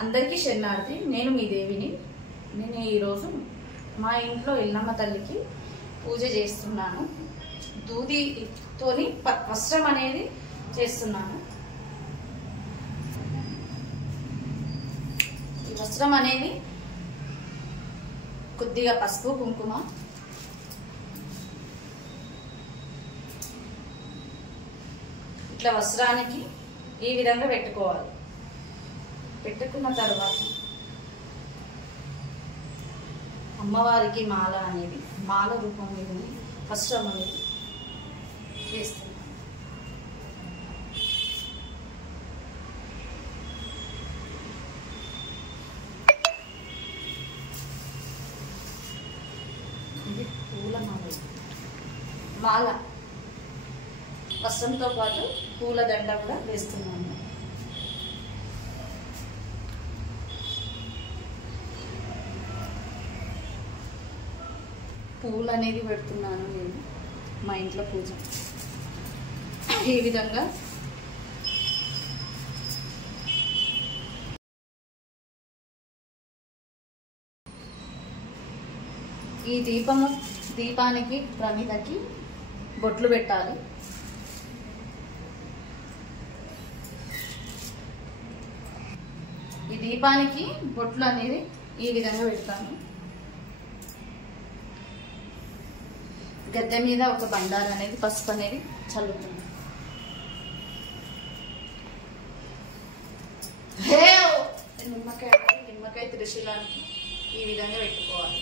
అందరికీ శరణార్థి. నేను మీ దేవిని. నేను ఈరోజు మా ఇంట్లో ఎల్లమ్మ తల్లికి పూజ చేస్తున్నాను. దూదితోని వస్త్రం అనేది చేస్తున్నాను. ఈ వస్త్రం అనేది కొద్దిగా పసుపు కుంకుమ, ఇట్లా వస్త్రానికి ఈ విధంగా పెట్టుకోవాలి. పెట్టుకున్న తర్వాత అమ్మవారికి మాల రూపం మీద వస్త్రం అనేది వేస్తున్నాం. ఇది పూల మాల వస్త్రంతో పాటు పూల దండ కూడా వేస్తున్నాము. పూలు అనేది పెడుతున్నాను నేను మా ఇంట్లో పూజ. ఈ విధంగా ఈ దీపానికి ప్రమిదకి బొట్లు పెట్టాలి. ఈ దీపానికి బొట్లు అనేది ఈ విధంగా పెడతాను. గద్దె మీద ఒక బండారు అనేది పసుపు అనేది చల్లుతుంది. నిమ్మకాయ త్రిశూలానికి ఈ విధంగా పెట్టుకోవాలి.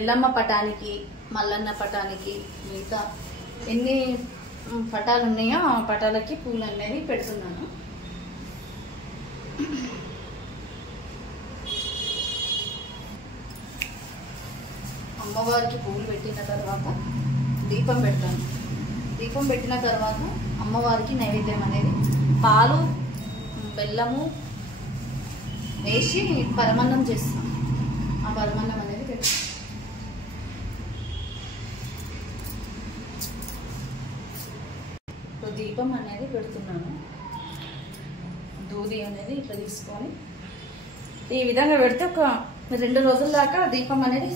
ఎల్లమ్మ పటానికి, మల్లన్న పటానికి, మిగతా ఎన్ని పటాలు ఉన్నాయో ఆ పటాలకి పూలు అనేది పెడుతున్నాను. అమ్మవారికి పూలు పెట్టిన తర్వాత దీపం పెడతాను. దీపం పెట్టిన తర్వాత అమ్మవారికి నైవేద్యం అనేది పాలు బెల్లము వేసి పరమాన్నం చేస్తాం. ఆ పరమాన్నం అనేది పెడతాం. ఇప్పుడు దీపం అనేది పెడుతున్నాను. దూది అనేది ఇట్లా తీసుకొని ఈ విధంగా పెడితే ఒక 2 రోజుల దాకా దీపం అనేది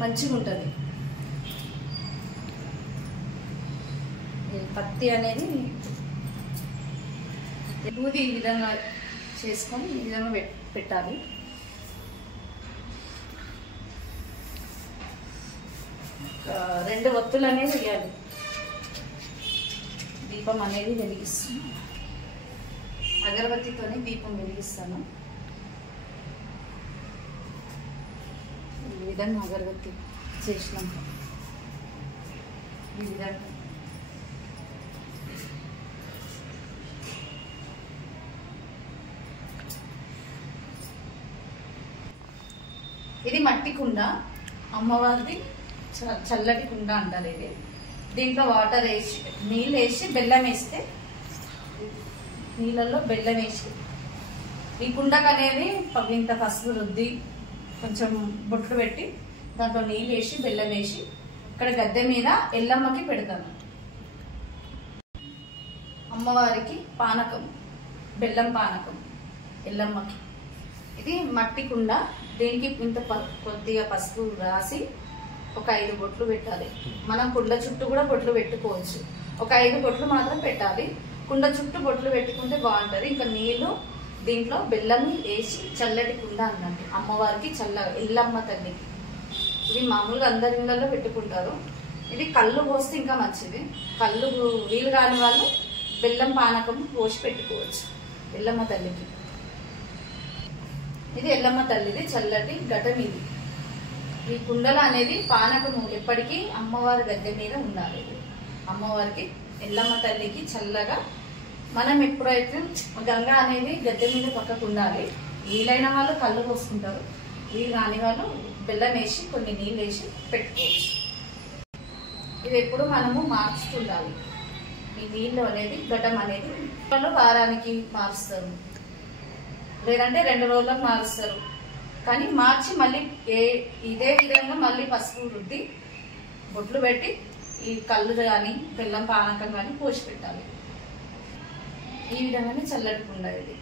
మంచిగా ఉంటుంది. పత్తి అనేది దూది ఈ విధంగా చేసుకొని ఈ విధంగా పెట్టాలి. రెండు ఒత్తులు అనేది వేయాలి. దీపం అనేది వెలిగిస్తాను. అగరబత్తితోనే దీపం వెలిగిస్తాను. ఈ విధంగా అగరబత్తి చేసినాక ఈ విధంగా ఇది మట్టి కుండ, అమ్మవారిది చల్లటి కుండ అంటారు. ఇది దీంట్లో వాటర్ వేసి నీళ్ళు వేసి బెల్లం వేస్తే నీళ్ళల్లో బెల్లం వేసి ఈ కుండకు అనేది ఇంత పసుపు రుద్ది కొంచెం బొట్లు పెట్టి దాంట్లో నీళ్ళు వేసి బెల్లం వేసి ఇక్కడ గద్దె మీద ఎల్లమ్మకి పెడతాను. అమ్మవారికి పానకం, బెల్లం పానకం ఎల్లమ్మకి. ఇది మట్టి కుండ. దీనికి ఇంత కొద్దిగా పసుపు రాసి ఒక 5 బొట్లు పెట్టాలి. మనం కుండ చుట్టూ కూడా బొట్లు పెట్టుకోవచ్చు. ఒక 5 బొట్లు మాత్రం పెట్టాలి. కుండ చుట్టూ బొట్లు పెట్టుకుంటే బాగుంటుంది. ఇంకా నీళ్ళు దీంట్లో బెల్లం వేసి చల్లటి కుండ అన్నట్టు అమ్మవారికి ఎల్లమ్మ తల్లికి. ఇది మామూలుగా అందరి ఇళ్ళల్లో పెట్టుకుంటారు. ఇది కళ్ళు పోస్తే ఇంకా మంచిది. కళ్ళు వీలు కాని వాళ్ళు బెల్లం పానకం పోసి పెట్టుకోవచ్చు ఎల్లమ్మ తల్లికి. ఇది ఎల్లమ్మ తల్లిది చల్లటి ఘటం. ఇది ఈ కుండల అనేది పానకము ఎప్పటికీ అమ్మవారి గద్దె మీద ఉండాలి. అమ్మవారికి ఎల్లమ్మ తల్లికి చల్లగా మనం ఎప్పుడైతే గంగ అనేది గద్దె మీద పక్కకు ఉండాలి. వీలైన వాళ్ళు కళ్ళు పోసుకుంటారు. వీలు కాని వాళ్ళు బెల్లం వేసి కొన్ని నీళ్ళు వేసి పెట్టుకోవచ్చు. ఇది ఎప్పుడు మనము మార్చుతుండాలి. ఈ నీళ్ళు అనేది ఘటం అనేది వాళ్ళు వారానికి మారుస్తారు, లేదంటే 2 రోజులకు మారుస్తారు. కానీ మార్చి మళ్ళీ ఇదే విధంగా మళ్ళీ పసుపు రుద్ది బొట్లు పెట్టి ఈ కళ్ళు కానీ బెల్లం పానకం కానీ పోసి పెట్టాలి. ఈ విధంగానే చల్లటి కుండ ఇది.